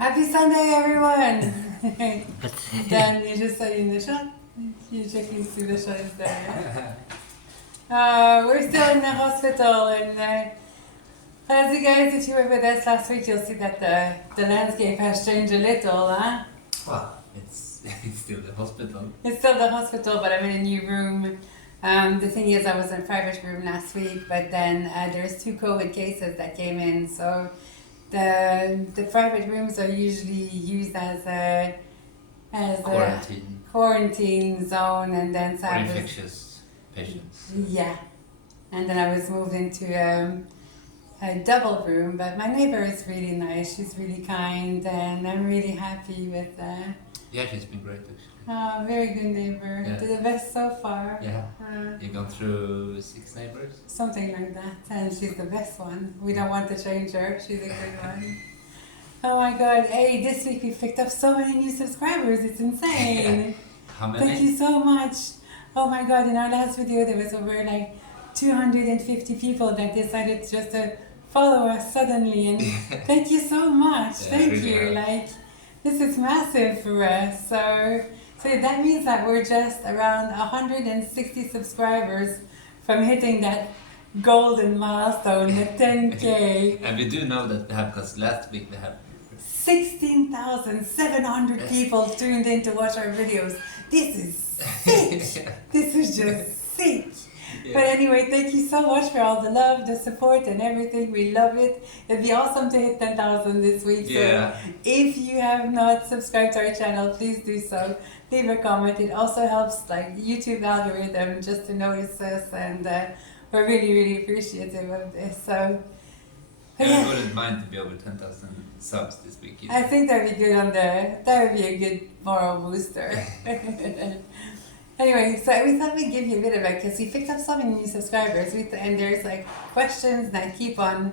Happy Sunday, everyone! Dan, you just saw you in the shot? You checking to see the shot is there. We're still in the hospital, and as you guys, if you were with us last week, you'll see that the landscape has changed a little, huh? Well, it's still the hospital. It's still the hospital, but I'm in a new room. The thing is, I was in a private room last week, but then there's 2 COVID cases that came in, so the private rooms are usually used as a quarantine zone, and then for infectious patients. Yeah, and then I was moved into a double room, but my neighbor is really nice. She's really kind, and I'm really happy with Yeah, she's been great actually. Oh, very good neighbor. Yeah. The best so far. Yeah. You've gone through 6 neighbors? Something like that, and she's the best one. We don't want to change her. She's a good one. Oh my God! Hey, this week we picked up so many new subscribers. It's insane. How many? Thank you so much. Oh my God! In our last video, there was over like 250 people that decided just to follow us suddenly, and thank you so much. Yeah, Thank really you. are. Like, this is massive for us. So that means that we're just around 160 subscribers from hitting that golden milestone, the 10K. And we do know that we have, because last week we had 16,700 people tuned in to watch our videos. This is sick. This is just sick. Yeah. But anyway, thank you so much for all the love, the support, and everything. We love it. It'd be awesome to hit 10,000 this week. Yeah. So if you have not subscribed to our channel, please do so. Leave a comment. It also helps like YouTube algorithm just to notice us, and we're really, really appreciative of this. So I wouldn't mind to be over 10,000 subs this week either. I think that'd be good that would be a good moral booster. Anyway, so we thought we'd give you a bit of it because we picked up so many new subscribers, and there's like questions that keep on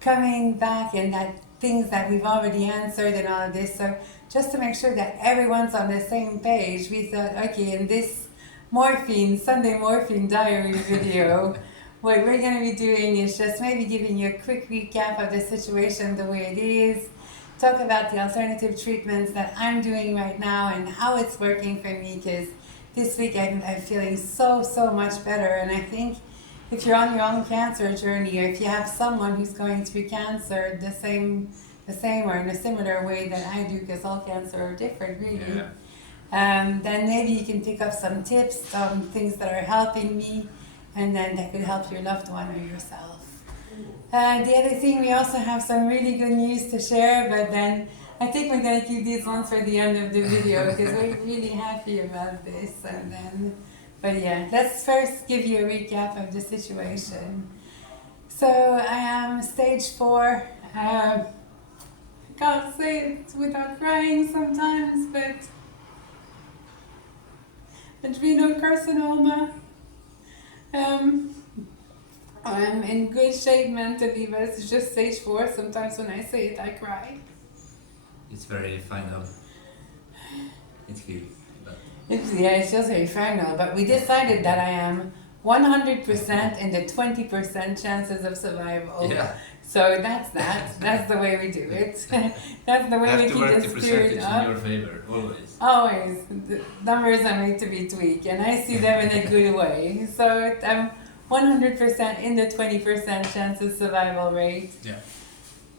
coming back, and that things that we've already answered and all of this. So just to make sure that everyone's on the same page, we thought, okay, in this Sunday morphine diary video, what we're going to be doing is just maybe giving you a quick recap of the situation the way it is, talk about the alternative treatments that I'm doing right now and how it's working for me, because this week I'm feeling so much better. And I think if you're on your own cancer journey, or if you have someone who's going through cancer the same or in a similar way that I do, because all cancer are different really, then maybe you can pick up some tips, some things that are helping me, and then that could help your loved one or yourself. The other thing, we also have some really good news to share, but then I think we're going to keep these ones for the end of the video because we're really happy about this. But yeah, let's first give you a recap of the situation. So I am stage 4. I can't say it without crying sometimes, but adenocarcinoma. I'm in good shape mentally, but it's just stage 4. Sometimes when I say it, I cry. It's very final. It feels. It feels very final, but we decided that I am 100% in the 20% chances of survival. Yeah. So that's that. That's the way we do it. That's the way we keep the spirit up. Have to work the percentage in your favor, always. Always. The numbers are made to be tweaked, and I see them in a good way. So I'm 100% in the 20% chances survival rate. Yeah.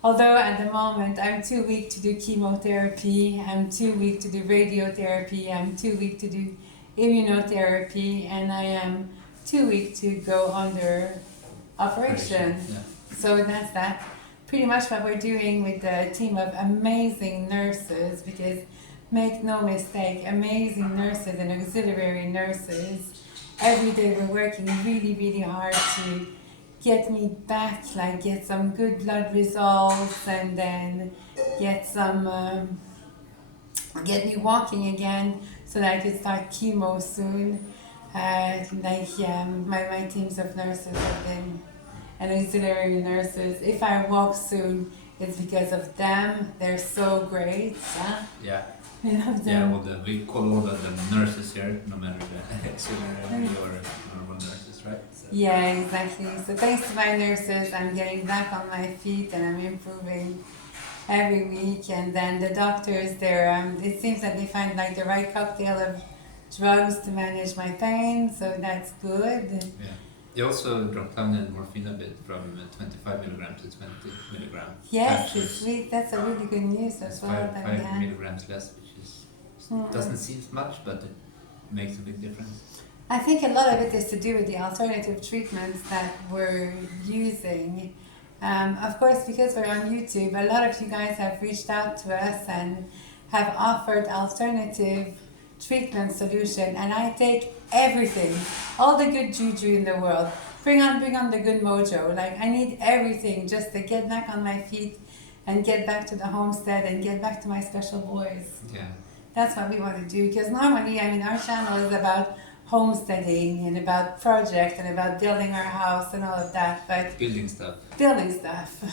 Although at the moment I'm too weak to do chemotherapy, I'm too weak to do radiotherapy, I'm too weak to do immunotherapy, and I am too weak to go under operation. Yeah. So that's that. Pretty much what we're doing with a team of amazing nurses, because make no mistake, amazing nurses and auxiliary nurses. Every day we're working really hard to get me back, like get some good blood results, and then get me walking again so that I could start chemo soon. My teams of nurses have been, and auxiliary nurses. If I walk soon, it's because of them. They're so great. Yeah. I love them. Yeah, well, we call all of them nurses here, no matter the auxiliary or normal nurses, right? So. Yeah, exactly. So thanks to my nurses, I'm getting back on my feet and I'm improving. every week, and then the doctors there. It seems that they find like the right cocktail of drugs to manage my pain, so that's good. Yeah. You also dropped down in morphine a bit from 25 milligram to 20 milligram. Yes, capsules. this week that's a really good news as It's well. that we five had. milligrams less, which is doesn't seem much, but it makes a big difference. I think a lot of it is to do with the alternative treatments that we're using. Of course, because we're on YouTube, a lot of you guys have reached out to us and have offered alternative treatment solution, and I take everything, all the good juju in the world. Bring on the good mojo. Like I need everything just to get back on my feet and get back to the homestead and get back to my special boys. Yeah. That's what we want to do, because normally, I mean, our channel is about homesteading and about project and about building our house and all of that, but Building stuff.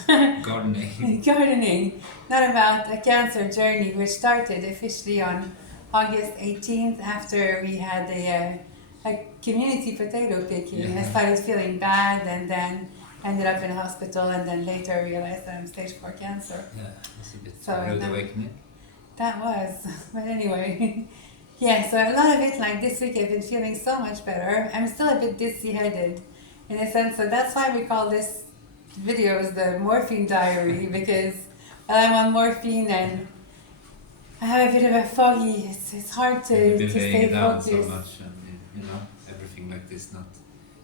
Gardening. Gardening, not about a cancer journey, which started officially on August 18th after we had a community potato picking. Yeah. I started feeling bad and then ended up in a hospital, and then later realized that I'm stage 4 cancer. Yeah, it's a bit So rude awakening. That was, but anyway. Yeah, so a lot of it, like this week, I've been feeling so much better. I'm still a bit dizzy-headed, in a sense, so that's why we call this videos the morphine diary, because I'm on morphine and I have a bit of a foggy. It's hard to You've been laying stay down focused. so much, and you know everything like this, not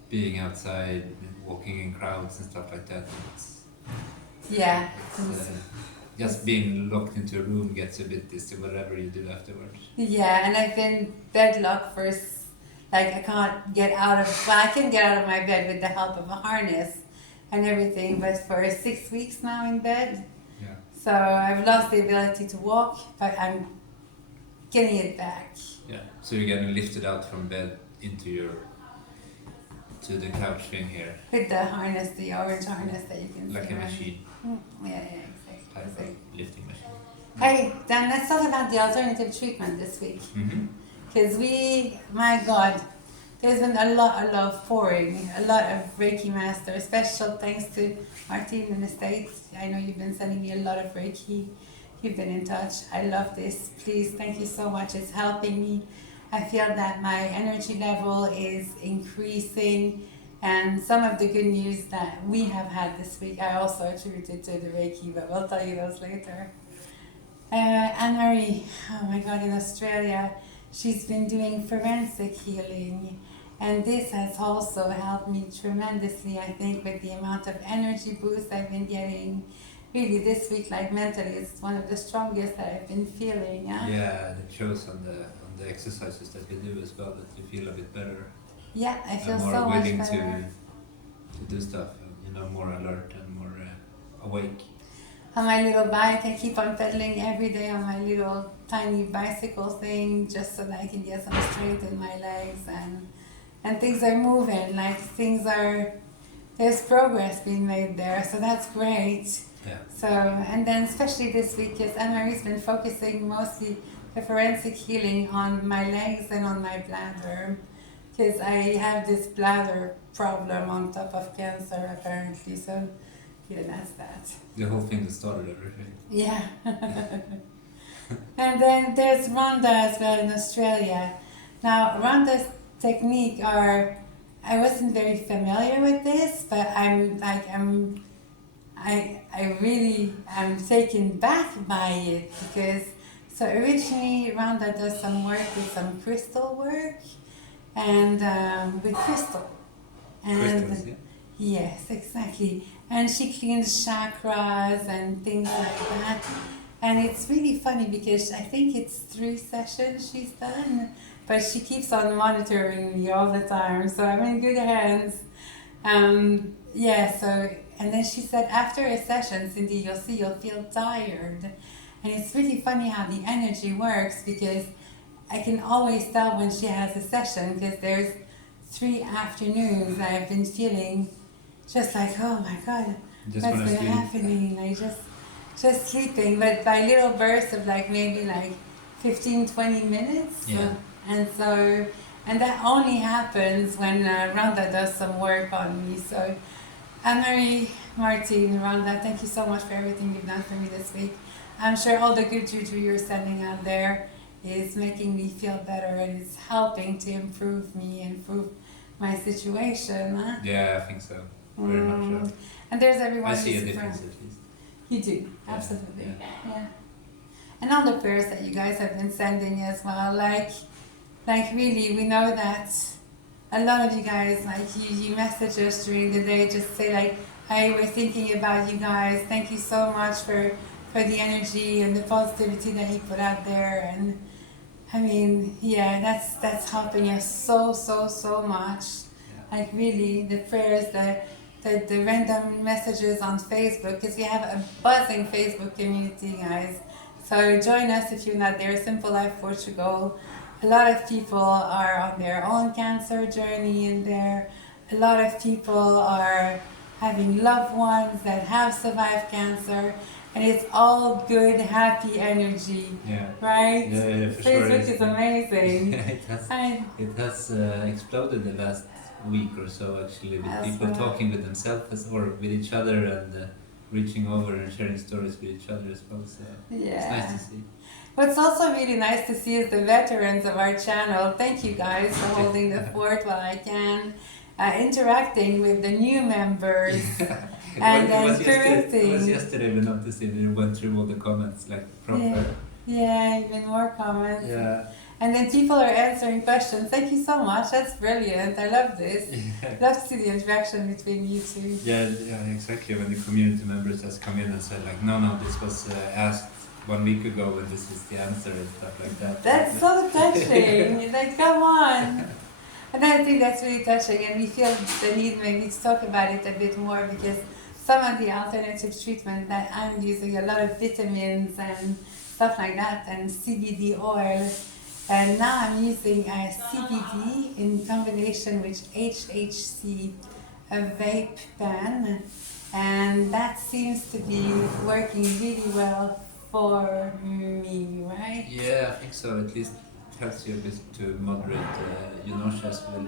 being outside, walking in crowds and stuff like that. Yeah. Just being locked into a room gets a bit dizzy, whatever you do afterwards. Yeah, and I've been bedlocked for, like, I can't get out of, well, I can get out of my bed with the help of a harness and everything, but for 6 weeks now in bed. Yeah. So I've lost the ability to walk, but I'm getting it back. Yeah. So you're getting lifted out from bed to the couch thing here. With the harness, the orange harness that you can Like see. a around. machine. Yeah, exactly. Type of lifting machine. Hey, then let's talk about the alternative treatment this week. Mm-hmm. Because my God, there's been a lot of pouring, a lot of Reiki masters. Special thanks to our team in the States. I know you've been sending me a lot of Reiki. You've been in touch. I love this. Please, thank you so much. It's helping me. I feel that my energy level is increasing. And some of the good news that we have had this week, I also attributed to the Reiki, but we'll tell you those later. Anne-Marie, oh my God, in Australia, she's been doing forensic healing. And this has also helped me tremendously, I think, with the amount of energy boost I've been getting. Really, this week, like mentally, it's one of the strongest that I've been feeling. Yeah, it shows on the exercises that we do as well, that you feel a bit better. Yeah, I feel more so much willing better. to do stuff, more alert and more awake. On my little bike, I keep on pedaling every day on my little tiny bicycle thing, just so that I can get some strength in my legs, and things are moving, like there's progress being made there, so that's great. Yeah. So, and then especially this week, because Anne-Marie's been focusing mostly the forensic healing on my legs and on my bladder, because I have this bladder problem on top of cancer apparently, so yeah, that's that. The whole thing that started everything. Yeah. And then there's Rhonda as well in Australia. Now, Rhonda's technique I wasn't very familiar with this, but I really am taken back by it, because so originally Rhonda does some work with some crystal work and with crystal. And Crystals, yeah. yes, exactly. And she cleans chakras and things like that. And it's really funny because I think it's 3 sessions she's done, but she keeps on monitoring me all the time, so I'm in good hands. And then she said after a session, Cindy, you'll feel tired. And it's really funny how the energy works, because I can always tell when she has a session, because there's 3 afternoons that I've been feeling just like, oh my God, Just what's wanna been sleep. happening? I just sleeping, but by little bursts of maybe 15, 20 minutes. Yeah. And that only happens when Rhonda does some work on me. So Anne-Marie, Martin, Rhonda, thank you so much for everything you've done for me this week. I'm sure all the good juju you're sending out there is making me feel better and it's helping to improve me, improve my situation. Huh? Yeah, I think so. Very much so. And there's everyone I see a who's difference at least. You do, Yeah, absolutely. yeah. Yeah. And all the prayers that you guys have been sending as well, like really, we know that a lot of you guys, like you message us during the day, just say like, hey, we're thinking about you guys. Thank you so much for the energy and the positivity that you put out there. And I mean, yeah, that's helping us so much. Yeah. Like really, the prayers, the random messages on Facebook, because we have a buzzing Facebook community, guys. So join us if you're not there. Simple Life Portugal. A lot of people are on their own cancer journey in there. A lot of people are having loved ones that have survived cancer. And it's all good, happy energy. Yeah. Right? Yeah, for Facebook sure. is amazing. Yeah, it has exploded the last week or so actually, with people talking with themselves or with each other and reaching over and sharing stories with each other as well. So it's nice to see. What's also really nice to see is the veterans of our channel. Thank you guys for holding the fort while I can, interacting with the new members. And it was yesterday we noticed it, we went through all the comments like proper. Yeah, even more comments. Yeah. And then people are answering questions. Thank you so much. That's brilliant. I love this. Love to see the interaction between you two. Yeah, exactly. When the community members has come in and said like, no, this was asked 1 week ago and this is the answer and stuff like that. That's so touching. Like, come on. And I think that's really touching, and we feel the need maybe to talk about it a bit more, because some of the alternative treatment that I'm using, a lot of vitamins and stuff like that, and CBD oil, and now I'm using CBD in combination with HHC, a vape pen, and that seems to be working really well for me, right? Yeah, I think so. At least it helps you a bit to moderate your nausea as well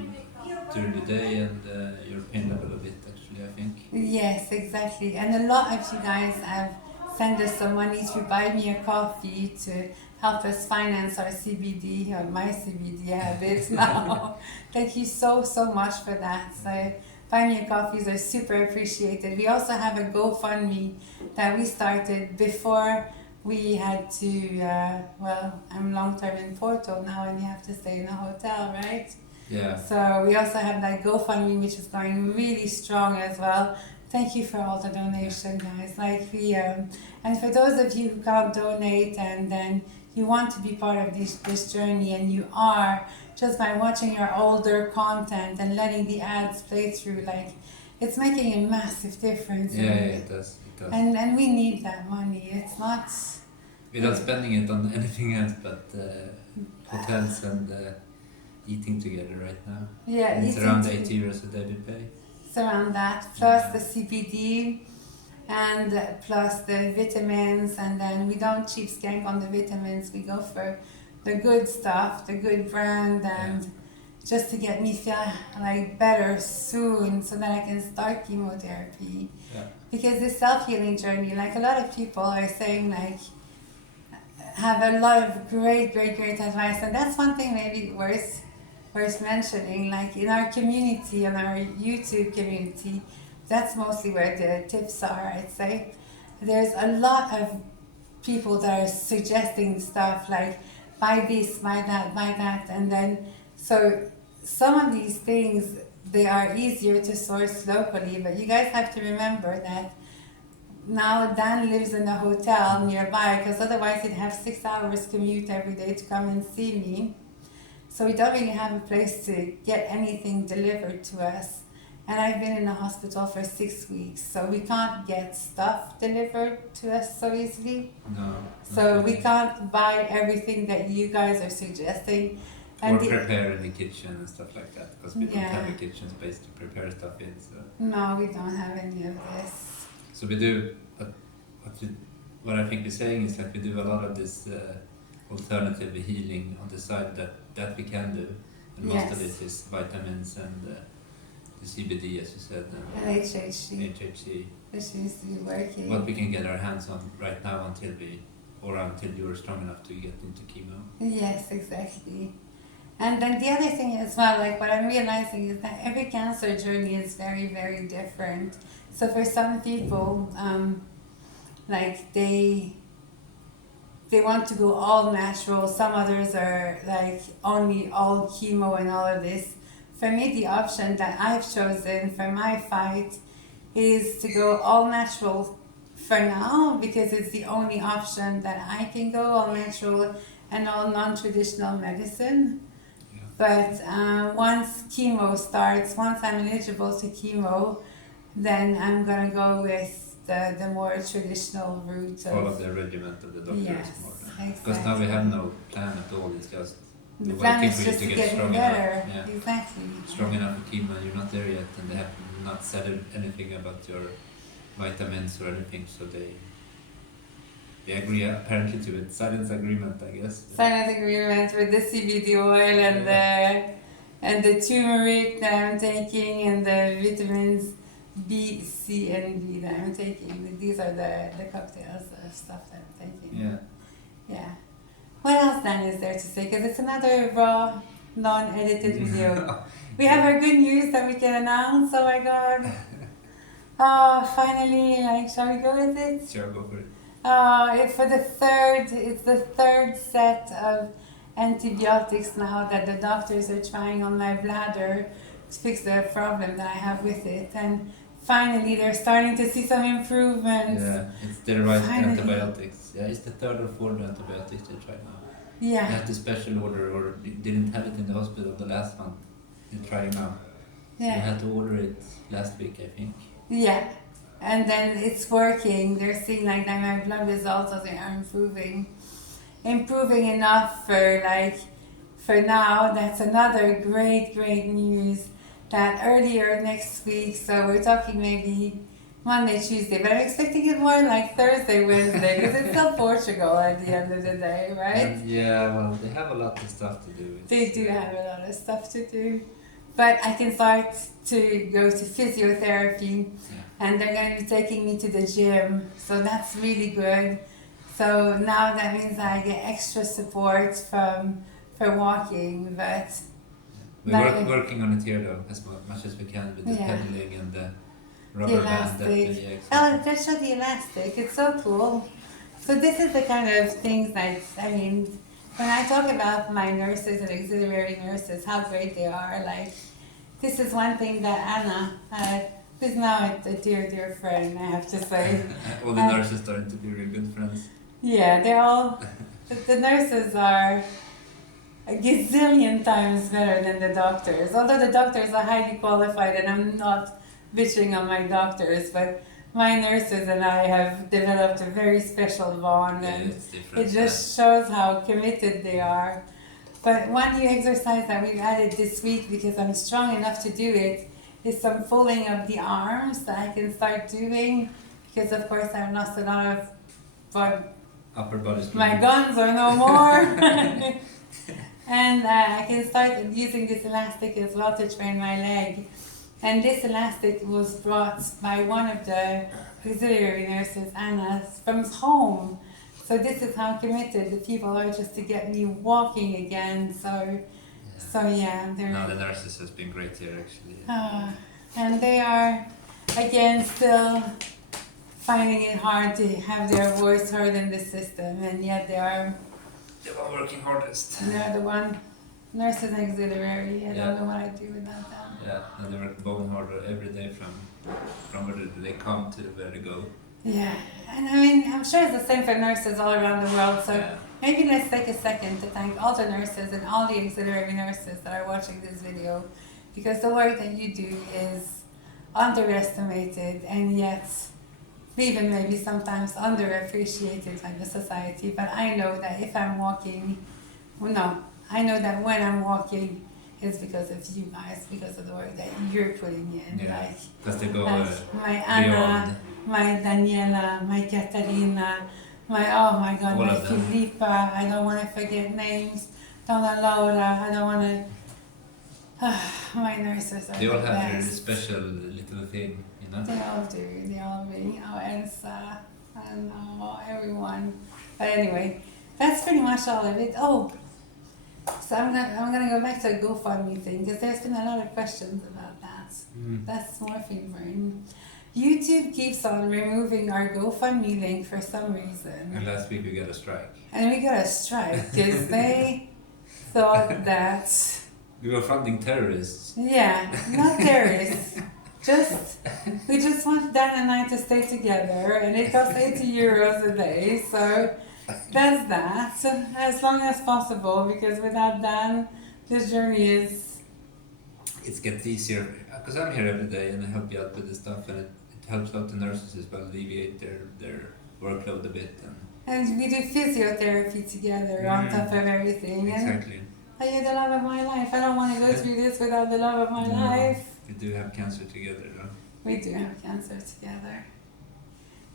during the day and your pain level a bit, actually, I think. Yes, exactly. And a lot of you guys have sent us some money to buy me a coffee to help us finance our CBD, or my CBD habits now. Thank you so much for that. So buy me a coffees are super appreciated. We also have a GoFundMe that we started before we had to, I'm long-term in Porto now and you have to stay in a hotel, right? Yeah. So we also have that GoFundMe, which is going really strong as well. Thank you for all the donation, guys. Like we, and for those of you who can't donate and then you want to be part of this journey, and you are, just by watching your older content and letting the ads play through, like it's making a massive difference. Yeah, it does. And we need that money. It's not. We're not spending it on anything else but hotels and eating together right now. Yeah, and it's around 80 euros a day we pay. It's around that, plus the CBD and plus the vitamins, and then we don't cheap skank on the vitamins. We go for the good stuff, the good brand, and just to get me feel like better soon so that I can start chemotherapy. Yeah. Because this self-healing journey, like a lot of people are saying, like, have a lot of great advice, and that's one thing maybe worth mentioning. Like in our community, in our YouTube community, that's mostly where the tips are, I'd say. There's a lot of people that are suggesting stuff like buy this, buy that, and then so some of these things, they are easier to source locally, but you guys have to remember that now Dan lives in a hotel nearby, because otherwise he'd have 6 hours commute every day to come and see me. So we don't really have a place to get anything delivered to us. And I've been in the hospital for 6 weeks, so we can't get stuff delivered to us so easily. No. So we can't buy everything that you guys are suggesting. And or prepare in the kitchen and stuff like that, because we don't have a kitchen space to prepare stuff in. So. No, we don't have any of this. So we do, what I think we're saying is that we do a lot of this alternative healing on the side that we can do. And most of it is vitamins and the CBD, as you said, and HHC, HHC. which seems to be working. What we can get our hands on right now until you're strong enough to get into chemo. Yes, exactly. And then the other thing as well, like what I'm realizing is that every cancer journey is very, very different. So for some people, like they want to go all natural. Some others are like only all chemo and all of this. For me, the option that I've chosen for my fight is to go all natural for now, because it's the only option that I can go all natural and all non-traditional medicine. Yeah. But once chemo starts, once I'm eligible to chemo, then I'm gonna go with the more traditional route. Follow the regiment of the doctors more. Exactly. Because now we have no plan at all. It's just The we're plan waiting is for you just to to get get strong better. enough. Yeah. Exactly. Strong enough for chemo, and you're not there yet, and they have not said anything about your vitamins or anything, so they agree apparently to it. Silence agreement, I guess. Silent agreement with the CBD oil and the turmeric that I'm taking and the vitamins B, C, and D that I'm taking. These are the cocktails of stuff that I'm taking. Yeah. Yeah. What else then is there to say? Because it's another raw, non-edited video. We have our good news that we can announce. Oh my god. Oh, finally, like, shall we go with it? Sure, go for it. It's the third set of antibiotics now that the doctors are trying on my bladder to fix the problem that I have with it. And finally, they're starting to see some improvements. Yeah, it's the right Finally. antibiotics. Yeah, it's the third or fourth antibiotics they try now. Yeah. They had the special order, or didn't have it in the hospital the last month. They're trying now. They Yeah. had to order it last week, I think. Yeah. And then it's working. They're seeing like that my blood results are improving enough for now. That's another great news that earlier next week, so we're talking maybe Monday, Tuesday, but I'm expecting it more like Thursday, Wednesday, because it's still Portugal at the end of the day, right? And yeah, well, they have a lot of stuff to do. They do have a lot of stuff to do. But I can start to go to physiotherapy, and they're going to be taking me to the gym, so that's really good. So now that means I get extra support for walking, but We're working on it here though, as much as we can, with the Yeah. pedaling and the the rubber band. elastic. Oh, just show the elastic. It's so cool. So this is the kind of things that, I mean, when I talk about my nurses and auxiliary nurses, how great they are, like, this is one thing that Anna, who's now a dear friend, I have to say. All the nurses starting to be really good friends. Yeah, they're all, the nurses are a gazillion times better than the doctors. Although the doctors are highly qualified, and I'm not bitching on my doctors, but my nurses and I have developed a very special bond, and it's different. it just shows how committed they are. But one new exercise that we've added this week, because I'm strong enough to do it, is some folding of the arms that I can start doing, because of course I've lost a lot of upper body strength. my guns are no more. And I can start using this elastic as well to train my leg. And this elastic was brought by one of the auxiliary nurses, Anna, from home. So this is how committed the people are just to get me walking again. So yeah, they're... No, the nurses has been great here actually. And they are, again, still finding it hard to have their voice heard in the system, and yet they are... The one working hardest. They're the one, nurses and auxiliary. I Yeah. don't know what I'd do without them. Yeah, and they work bone harder every day from where they come to where they go. Yeah, and I mean, I'm sure it's the same for nurses all around the world, so Yeah. maybe let's take a second to thank all the nurses and all the auxiliary nurses that are watching this video, because the work that you do is underestimated, and yet even maybe sometimes underappreciated by the society. But I know that if I'm walking, I know that when I'm walking, it's because of you guys, because of the work that you're putting in. Yeah, because they go Like my Anna, beyond. my Daniela, my Katarina, oh my God, All my of them. Filipa, I don't want to forget names, Donna Laura, I don't want to, My nurses are They all the have their best. special little thing, you know? They all do. They all do. Oh, Elsa and everyone. But anyway, that's pretty much all of it. Oh, so I'm gonna go back to the GoFundMe thing because there's been a lot of questions about that. That's morphine brain. YouTube keeps on removing our GoFundMe link for some reason. And last week we got a strike. And we got a strike because they thought that. We were funding terrorists. Yeah, not terrorists. We just want Dan and I to stay together, and it costs 80 euros a day, so that's that. As long as possible, because without Dan, this journey is. It gets easier because I'm here every day and I help you out with the stuff, and it helps out the nurses as well, alleviate their workload a bit. And we do physiotherapy together on top of everything. Exactly. And you're the love of my life. I don't want to go through this without the love of my life. We do have cancer together, though. We do have cancer together.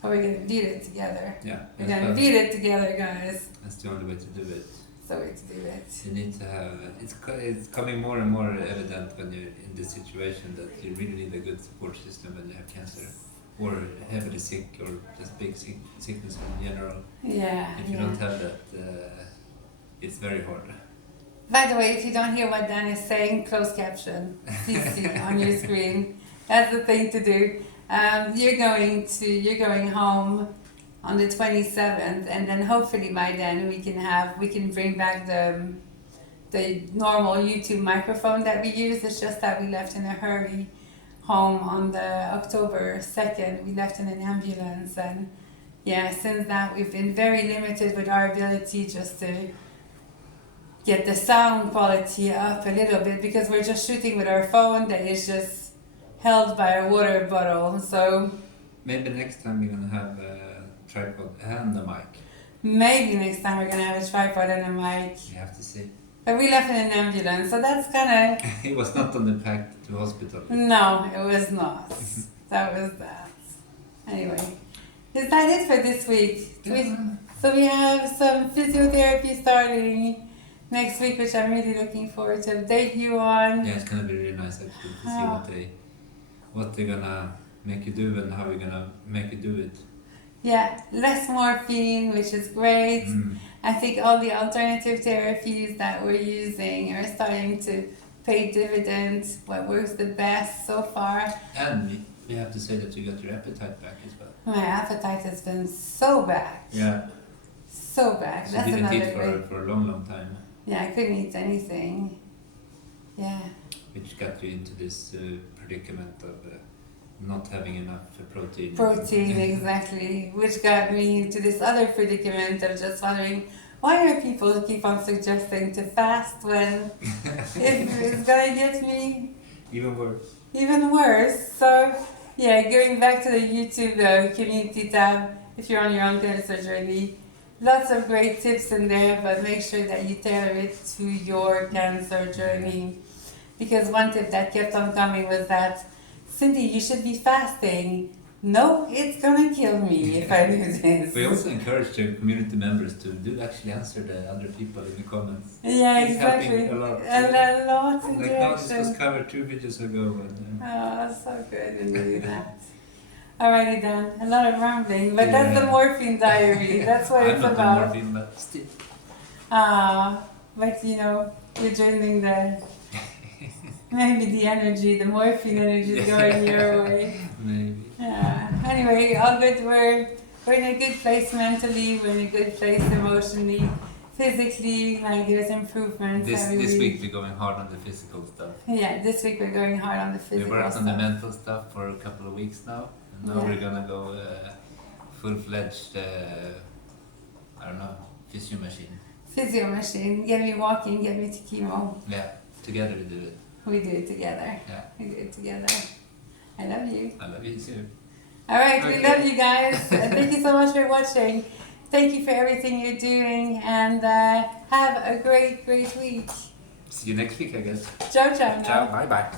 But we're going to beat it together. Yeah. We're going to beat it together, guys. That's the only way to do it. That's the way to do it. You need to have... It's coming more and more evident when you're in this situation that you really need a good support system when you have cancer. Or heavily sick, or just big sickness in general. Yeah. If you don't have that, it's very hard. By the way, if you don't hear what Dan is saying, closed caption, CC on your screen. That's the thing to do. You're going home on the 27th, and then hopefully by then we can bring back the normal YouTube microphone that we use. It's just that we left in a hurry home on the October 2nd. We left in an ambulance, and yeah, since that we've been very limited with our ability just to get the sound quality up a little bit, because we're just shooting with our phone that is just held by a water bottle. So maybe next time we're gonna have a tripod and a mic. Maybe next time we're gonna have a tripod and a mic. We have to see. But we left in an ambulance, so that's kind of... It was not on the path to hospital. No, it was not. That was that. Anyway, is that it for this week? So we have some physiotherapy starting next week, which I'm really looking forward to update you on. Yeah, it's gonna be really nice actually to see what they're gonna make you do and how we're gonna make you do it. Yeah, less morphine, which is great. I think all the alternative therapies that we're using are starting to pay dividends. What works the best so far. And we have to say that you got your appetite back as well. My appetite has been so back. Yeah. So back. So That's you didn't another eat great. for a long time. Yeah, I couldn't eat anything. Yeah. Which got you into this predicament of not having enough protein. Protein, exactly. Which got me into this other predicament of just wondering, why are people keep on suggesting to fast when it's gonna get me even worse? Even worse. So yeah, going back to the YouTube community tab, if you're on your own cancer journey, lots of great tips in there, but make sure that you tailor it to your cancer journey. Because one tip that kept on coming was that, Cindy, you should be fasting. No, it's gonna kill me if I do this. We also encourage the community members to do actually answer the other people in the comments. Yeah, it's exactly. Helping a lot. A lot in like now this was covered 2 videos ago. And, oh, so good to do that. Alrighty then, a lot of rambling, but that's the morphine diary. That's what it's about. I'm not morphine, but still. But you know, you're joining the maybe the energy, the morphine energy is going your way. Maybe. Yeah. Anyway, all good. We're in a good place mentally. We're in a good place emotionally, physically. Like there's improvements. This week we're going hard on the physical stuff. Yeah, this week we're going hard on the physical We worked stuff. on the mental stuff for a couple of weeks now, and now we're gonna go full-fledged. I don't know, physio machine. Physio machine. Get me walking. Get me to chemo. Yeah, together we do it. We do it together. Yeah. We do it together. I love you. I love you too. Alright, Okay. we love you guys. And thank you so much for watching. Thank you for everything you're doing. And have a great, great week. See you next week, I guess. Ciao, ciao. Ciao. Bye bye.